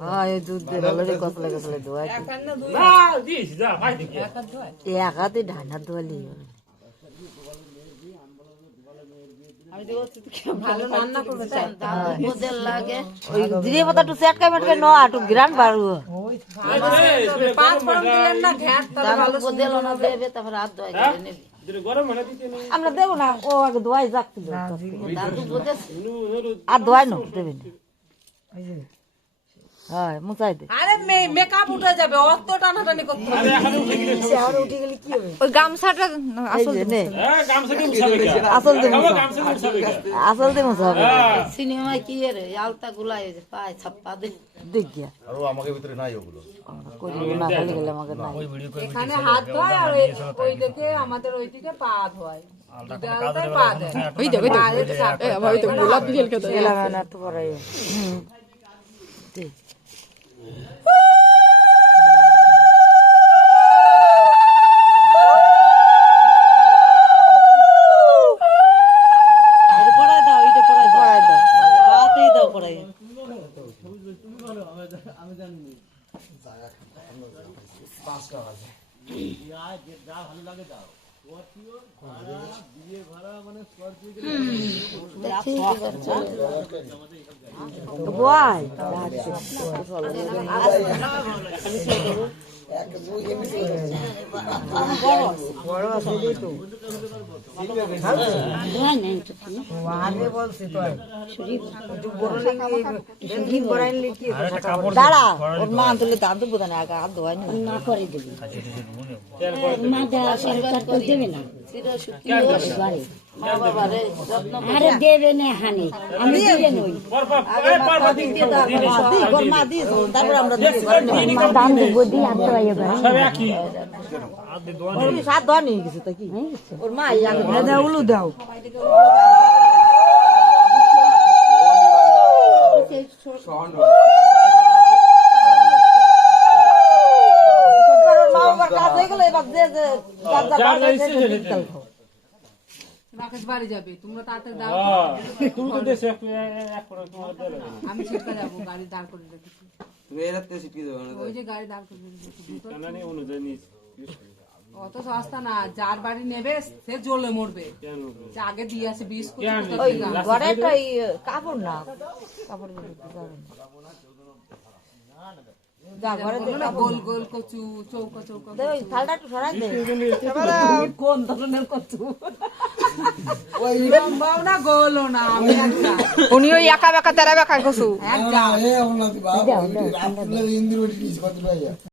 হ্যাঁ এই দুধ দিয়ে ভালো রে কসলে কসলে ধোয়া না দিস যা ভাই দেখি এক হাতে ঢানা ধোয়ালি ভালো রান্না করবে ওদের লাগে ওই জিরে পাতা টু সেট কামেটকে ন আটু গ্রান বাড়ু পাঁচ ফোড়ন দিলেন না ঘ্যাট তাহলে ভালো ওদের না দেবে তারপর হাত ধোয়া করে নেবে গরম মানে দিতে নেই আমরা দেব না ও আগে ধোয়াই যাক দাদু বলে আর ধোয়াই না দেবে না হ্যাঁ মুছাই দে আরে মেকআপ উঠে যাবে অত টানাটানি করতে হবে আরে এখন উঠে গেলে আর উঠে গেলে কি হবে ওই গামছাটা আসল নে হ্যাঁ গামছা কি মুছাবে আসল দে গামছা মুছাবে আসল দে মুছাবে সিনেমা কি রে আলতা গুলাই পায় ছাপ্পা দে দেখ গিয়া আর আমাকে ভিতরে নাই ওগুলো করি না খালি গেলে আমাকে নাই এখানে হাত ধোয় আর ওই দিকে আমাদের ওইদিকে পা ধোয় দুটাতে পা দেয় ওই দেখ ওই তো গোলাপ দিয়ে খেতে গেলাম না তো পরে দে এটা পড়াই দাও রাতেই দাও পড়াই বয় বড় আছে তো দাঁড়া ওর মা তুলে দাঁত বোধ না আগে হাত ধোয় না করে দেবে মা দেবে না আরে দেবে না হানি আমি দিয়ে নই মা দিই তারপর আমরা দাম দেবো দিই আর তো সাত ধোয়া নিয়ে গেছে তো কি ওর মা উলু দাও রাকেশ বাড়ি যাবে তোমরা তাড়াতাড়ি দাও তুমি দেশে এক করে তোমার দেবে আমি ছেড়ে যাবো গাড়ি দাঁড় করে রেখেছি মেয়েরাতে শিখি দেবো না ওই যে গাড়ি দাঁড় করে রেখেছি জানানি অনুযায়ী নিস অত সস্তা না যার বাড়ি নেবে সে জ্বলে মরবে কেন যে আগে দিয়ে আসে 20 কোটি কেন? টাকা ওই দিয়ে ঘরে একটা কাপড় না কাপড় যা ঘরে বলো না গোল গোল কচু চৌকা চৌকা দে ওই থালটা একটু সরাই দে কোন ধরনের কচু লম্বাও না গোলও না আমি একটা উনি ওই একা বেকা তেরা বেকা কসু এক যা এ ওনা দিবা ইন্দ্র ওটি কত